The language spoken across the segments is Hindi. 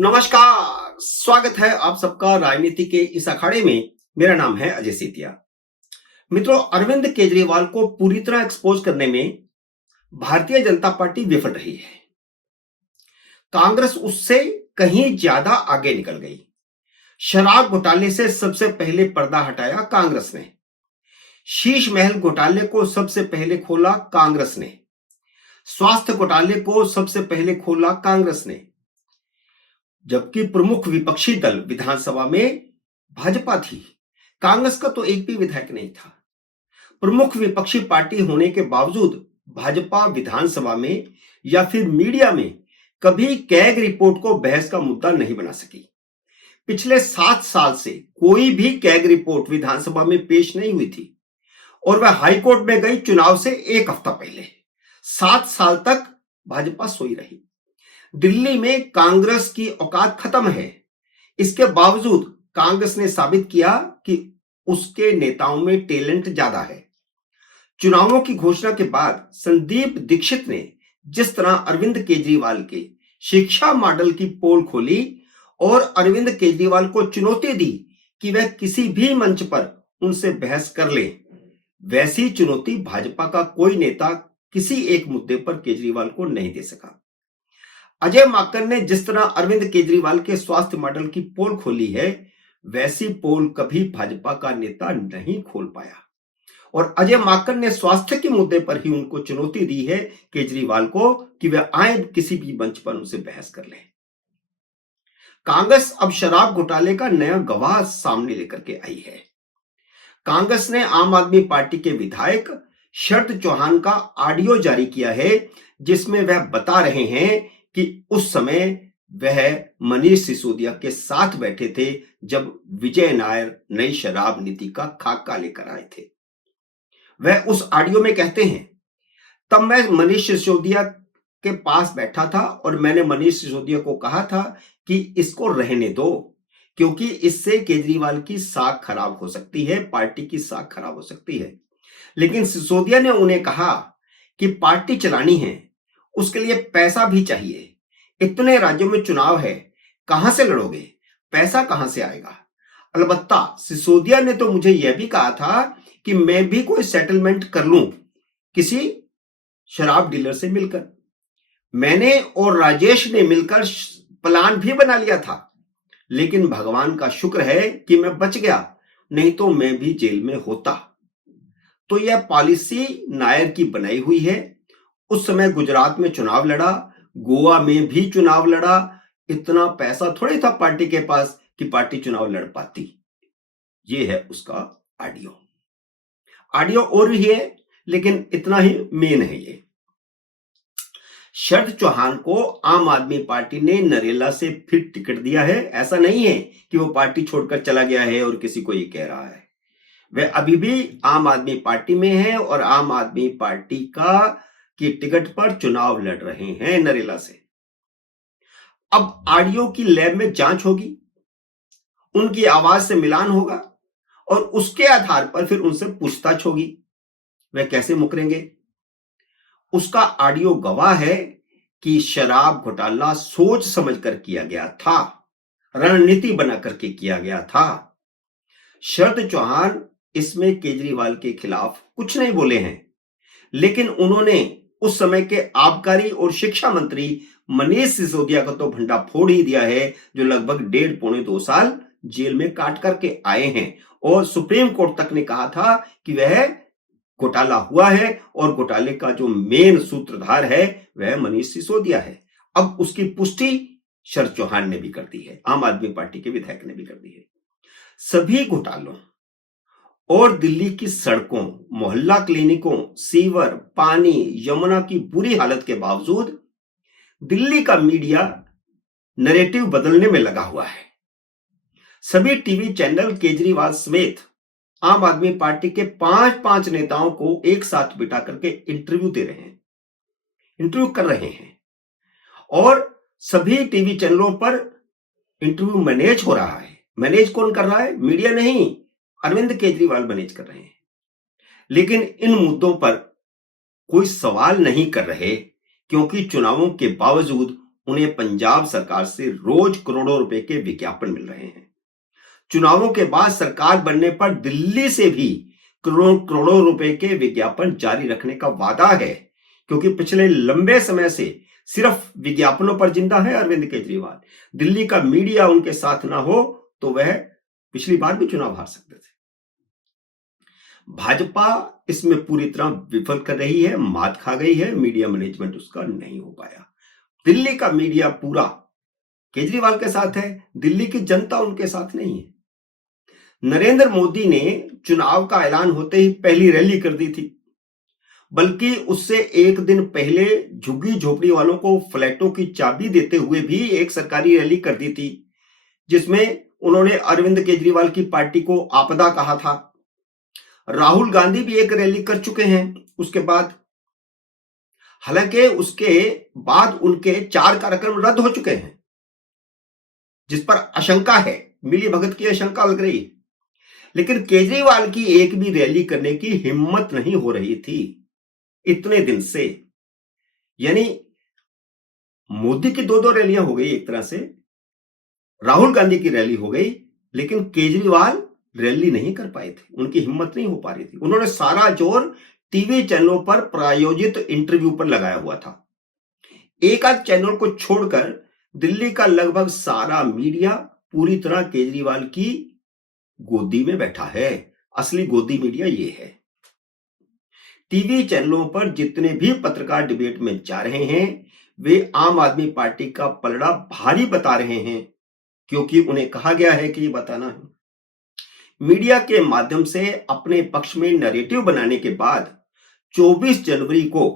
नमस्कार, स्वागत है आप सबका राजनीति के इस अखाड़े में। मेरा नाम है अजय सेतिया। मित्रों, अरविंद केजरीवाल को पूरी तरह एक्सपोज करने में भारतीय जनता पार्टी विफल रही है। कांग्रेस उससे कहीं ज्यादा आगे निकल गई। शराब घोटाले से सबसे पहले पर्दा हटाया कांग्रेस ने। शीश महल घोटाले को सबसे पहले खोला कांग्रेस ने। स्वास्थ्य घोटाले को सबसे पहले खोला कांग्रेस ने। जबकि प्रमुख विपक्षी दल विधानसभा में भाजपा थी, कांग्रेस का तो एक भी विधायक नहीं था। प्रमुख विपक्षी पार्टी होने के बावजूद भाजपा विधानसभा में या फिर मीडिया में कभी कैग रिपोर्ट को बहस का मुद्दा नहीं बना सकी। पिछले 7 साल से कोई भी कैग रिपोर्ट विधानसभा में पेश नहीं हुई थी और वह हाईकोर्ट में गई चुनाव से एक हफ्ता पहले। 7 साल तक भाजपा सोई रही। दिल्ली में कांग्रेस की औकात खत्म है। इसके बावजूद कांग्रेस ने साबित किया कि उसके नेताओं में टैलेंट ज्यादा है। चुनावों की घोषणा के बाद संदीप दीक्षित ने जिस तरह अरविंद केजरीवाल के शिक्षा मॉडल की पोल खोली और अरविंद केजरीवाल को चुनौती दी कि वह किसी भी मंच पर उनसे बहस कर ले, वैसी चुनौती भाजपा का कोई नेता किसी एक मुद्दे पर केजरीवाल को नहीं दे सका। अजय माकन ने जिस तरह अरविंद केजरीवाल के स्वास्थ्य मॉडल की पोल खोली है, वैसी पोल कभी भाजपा का नेता नहीं खोल पाया। और अजय माकन ने स्वास्थ्य के मुद्दे पर ही उनको चुनौती दी है केजरीवाल को कि वह आए किसी भी मंच पर उनसे बहस कर ले। कांग्रेस अब शराब घोटाले का नया गवाह सामने लेकर के आई है। कांग्रेस ने आम आदमी पार्टी के विधायक शरद चौहान का ऑडियो जारी किया है, जिसमें वह बता रहे हैं कि उस समय वह मनीष सिसोदिया के साथ बैठे थे जब विजय नायर नई शराब नीति का खाका लेकर आए थे। वह उस ऑडियो में कहते हैं, तब मैं मनीष सिसोदिया के पास बैठा था और मैंने मनीष सिसोदिया को कहा था कि इसको रहने दो, क्योंकि इससे केजरीवाल की साख खराब हो सकती है, पार्टी की साख खराब हो सकती है। लेकिन सिसोदिया ने उन्हें कहा कि पार्टी चलानी है, उसके लिए पैसा भी चाहिए। इतने राज्यों में चुनाव है, कहां से लड़ोगे, पैसा कहां से आएगा। अलबत्ता सिसोदिया ने तो मुझे यह भी कहा था कि मैं भी कोई सेटलमेंट कर लूं किसी शराब डीलर से मिलकर। मैंने और राजेश ने मिलकर प्लान भी बना लिया था, लेकिन भगवान का शुक्र है कि मैं बच गया, नहीं तो मैं भी जेल में होता। तो यह पॉलिसी नायर की बनाई हुई है। उस समय गुजरात में चुनाव लड़ा, गोवा में भी चुनाव लड़ा। इतना पैसा थोड़ी था पार्टी के पास कि पार्टी चुनाव लड़ पाती। ये है उसका ऑडियो और भी है, लेकिन इतना ही मेन है ये। शरद चौहान को आम आदमी पार्टी ने नरेला से फिर टिकट दिया है। ऐसा नहीं है कि वो पार्टी छोड़कर चला गया है और किसी को ये कह रहा है। वह अभी भी आम आदमी पार्टी में है और आम आदमी पार्टी की टिकट पर चुनाव लड़ रहे हैं नरेला से। अब ऑडियो की लैब में जांच होगी, उनकी आवाज से मिलान होगा और उसके आधार पर फिर उनसे पूछताछ होगी। वह कैसे मुकरेंगे? उसका ऑडियो गवाह है कि शराब घोटाला सोच समझकर किया गया था, रणनीति बना करके किया गया था। शरद चौहान इसमें केजरीवाल के खिलाफ कुछ नहीं बोले हैं, लेकिन उन्होंने उस समय के आबकारी और शिक्षा मंत्री मनीष सिसोदिया का तो भंडा फोड़ ही दिया है, जो लगभग 1.5-2 साल जेल में काट करके आए हैं। और सुप्रीम कोर्ट तक ने कहा था कि वह घोटाला हुआ है और घोटाले का जो मेन सूत्रधार है वह मनीष सिसोदिया है। अब उसकी पुष्टि शरद चौहान ने भी कर दी है, आम आदमी पार्टी के विधायक ने भी कर दी है। सभी घोटालों और दिल्ली की सड़कों, मोहल्ला क्लिनिकों, सीवर, पानी, यमुना की बुरी हालत के बावजूद दिल्ली का मीडिया नैरेटिव बदलने में लगा हुआ है। सभी टीवी चैनल केजरीवाल समेत आम आदमी पार्टी के 5-5 नेताओं को एक साथ बिठा करके इंटरव्यू दे रहे हैं, इंटरव्यू कर रहे हैं। और सभी टीवी चैनलों पर इंटरव्यू मैनेज हो रहा है। मैनेज कौन कर रहा है? मीडिया नहीं, अरविंद केजरीवाल मैनेज कर रहे हैं। लेकिन इन मुद्दों पर कोई सवाल नहीं कर रहे, क्योंकि चुनावों के बावजूद उन्हें पंजाब सरकार से रोज करोड़ों रुपए के विज्ञापन मिल रहे हैं। चुनावों के बाद सरकार बनने पर दिल्ली से भी करोड़ों करोड़ों रुपए के विज्ञापन जारी रखने का वादा है, क्योंकि पिछले लंबे समय से सिर्फ विज्ञापनों पर जिंदा है अरविंद केजरीवाल। दिल्ली का मीडिया उनके साथ ना हो तो वह पिछली बार भी चुनाव हार सकते थे। भाजपा इसमें पूरी तरह विफल कर रही है, मात खा गई है, मीडिया मैनेजमेंट उसका नहीं हो पाया। दिल्ली का मीडिया पूरा केजरीवाल के साथ है, दिल्ली की जनता उनके साथ नहीं है। नरेंद्र मोदी ने चुनाव का ऐलान होते ही पहली रैली कर दी थी, बल्कि उससे एक दिन पहले झुग्गी झोपड़ी वालों को फ्लैटों की चाबी देते हुए भी एक सरकारी रैली कर दी थी, जिसमें उन्होंने अरविंद केजरीवाल की पार्टी को आपदा कहा था। राहुल गांधी भी एक रैली कर चुके हैं उसके बाद। हालांकि उसके बाद उनके 4 कार्यक्रम रद्द हो चुके हैं, जिस पर आशंका है, मिली भगत की आशंका लग रही है। लेकिन केजरीवाल की एक भी रैली करने की हिम्मत नहीं हो रही थी इतने दिन से। यानी मोदी की 2-2 रैलियां हो गई एक तरह से, राहुल गांधी की रैली हो गई, लेकिन केजरीवाल रैली नहीं कर पाए थे, उनकी हिम्मत नहीं हो पा रही थी। उन्होंने सारा जोर टीवी चैनलों पर प्रायोजित इंटरव्यू पर लगाया हुआ था। एक आध चैनल को छोड़कर दिल्ली का लगभग सारा मीडिया पूरी तरह केजरीवाल की गोदी में बैठा है। असली गोदी मीडिया ये है। टीवी चैनलों पर जितने भी पत्रकार डिबेट में जा रहे हैं, वे आम आदमी पार्टी का पलड़ा भारी बता रहे हैं, क्योंकि उन्हें कहा गया है कि ये बताना है। मीडिया के माध्यम से अपने पक्ष में नैरेटिव बनाने के बाद 24 जनवरी को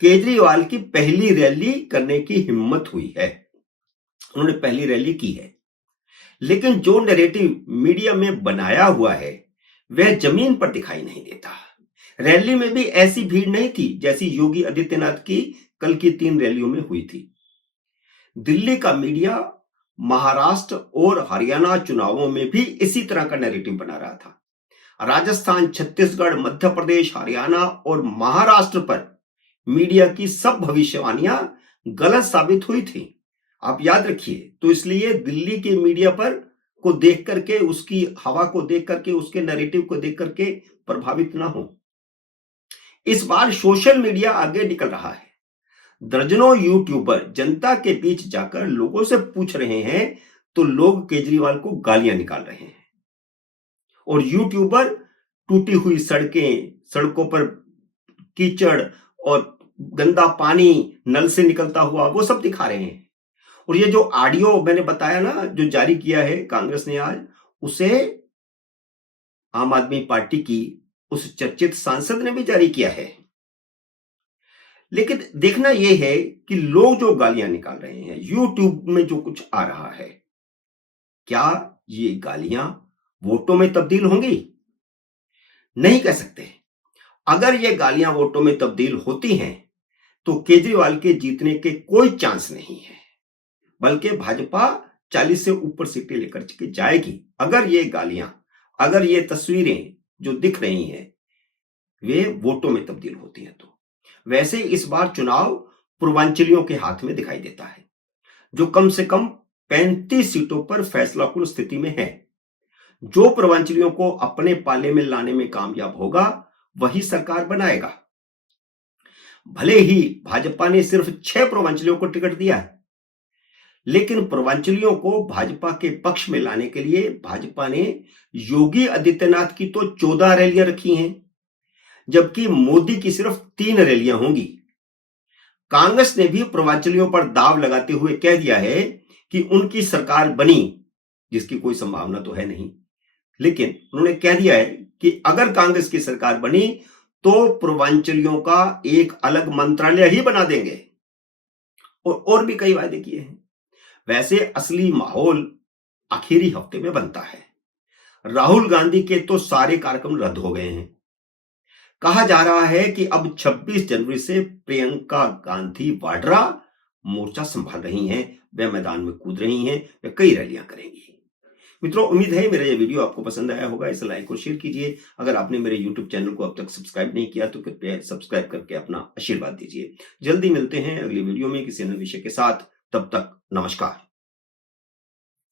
केजरीवाल की पहली रैली करने की हिम्मत हुई है। उन्होंने पहली रैली की है, लेकिन जो नैरेटिव मीडिया में बनाया हुआ है वह जमीन पर दिखाई नहीं देता। रैली में भी ऐसी भीड़ नहीं थी जैसी योगी आदित्यनाथ की कल की 3 रैलियों में हुई थी। दिल्ली का मीडिया महाराष्ट्र और हरियाणा चुनावों में भी इसी तरह का नैरेटिव बना रहा था। राजस्थान, छत्तीसगढ़, मध्य प्रदेश, हरियाणा और महाराष्ट्र पर मीडिया की सब भविष्यवाणियां गलत साबित हुई थी, आप याद रखिए। तो इसलिए दिल्ली के मीडिया पर को देख करके, उसकी हवा को देख करके, उसके नैरेटिव को देख करके प्रभावित ना हो। इस बार सोशल मीडिया आगे निकल रहा है। दर्जनों यूट्यूबर जनता के बीच जाकर लोगों से पूछ रहे हैं, तो लोग केजरीवाल को गालियां निकाल रहे हैं। और यूट्यूबर टूटी हुई सड़कें, सड़कों पर कीचड़ और गंदा पानी नल से निकलता हुआ, वो सब दिखा रहे हैं। और ये जो ऑडियो मैंने बताया ना, जो जारी किया है कांग्रेस ने आज, उसे आम आदमी पार्टी की उस चर्चित सांसद ने भी जारी किया है। लेकिन देखना यह है कि लोग जो गालियां निकाल रहे हैं, यूट्यूब में जो कुछ आ रहा है, क्या ये गालियां वोटों में तब्दील होंगी? नहीं कह सकते। अगर ये गालियां वोटों में तब्दील होती हैं तो केजरीवाल के जीतने के कोई चांस नहीं है, बल्कि भाजपा 40 से ऊपर सीटें लेकर के जाएगी। अगर ये गालियां, अगर ये तस्वीरें जो दिख रही हैं वे वोटों में तब्दील होती हैं तो। वैसे इस बार चुनाव पूर्वांचलियों के हाथ में दिखाई देता है, जो कम से कम 35 सीटों पर फैसलाकुन स्थिति में है। जो पूर्वांचलियों को अपने पाले में लाने में कामयाब होगा वही सरकार बनाएगा। भले ही भाजपा ने सिर्फ 6 पूर्वांचलियों को टिकट दिया है, लेकिन पूर्वांचलियों को भाजपा के पक्ष में लाने के लिए भाजपा ने योगी आदित्यनाथ की तो 14 रैलियां रखी हैं, जबकि मोदी की सिर्फ 3 रैलियां होंगी। कांग्रेस ने भी पूर्वांचलियों पर दाव लगाते हुए कह दिया है कि उनकी सरकार बनी, जिसकी कोई संभावना तो है नहीं, लेकिन उन्होंने कह दिया है कि अगर कांग्रेस की सरकार बनी तो पूर्वांचलियों का एक अलग मंत्रालय ही बना देंगे, और भी कई वायदे किए हैं। वैसे असली माहौल आखिरी हफ्ते में बनता है। राहुल गांधी के तो सारे कार्यक्रम रद्द हो गए हैं। कहा जा रहा है कि अब 26 जनवरी से प्रियंका गांधी वाड्रा मोर्चा संभाल रही हैं, वे मैदान में कूद रही हैं, वे कई रैलियां करेंगी। मित्रों, उम्मीद है मेरा ये वीडियो आपको पसंद आया होगा। इसे लाइक और शेयर कीजिए। अगर आपने मेरे यूट्यूब चैनल को अब तक सब्सक्राइब नहीं किया तो कृपया सब्सक्राइब करके अपना आशीर्वाद दीजिए। जल्दी मिलते हैं अगली वीडियो में किसी नए विषय के साथ। तब तक नमस्कार।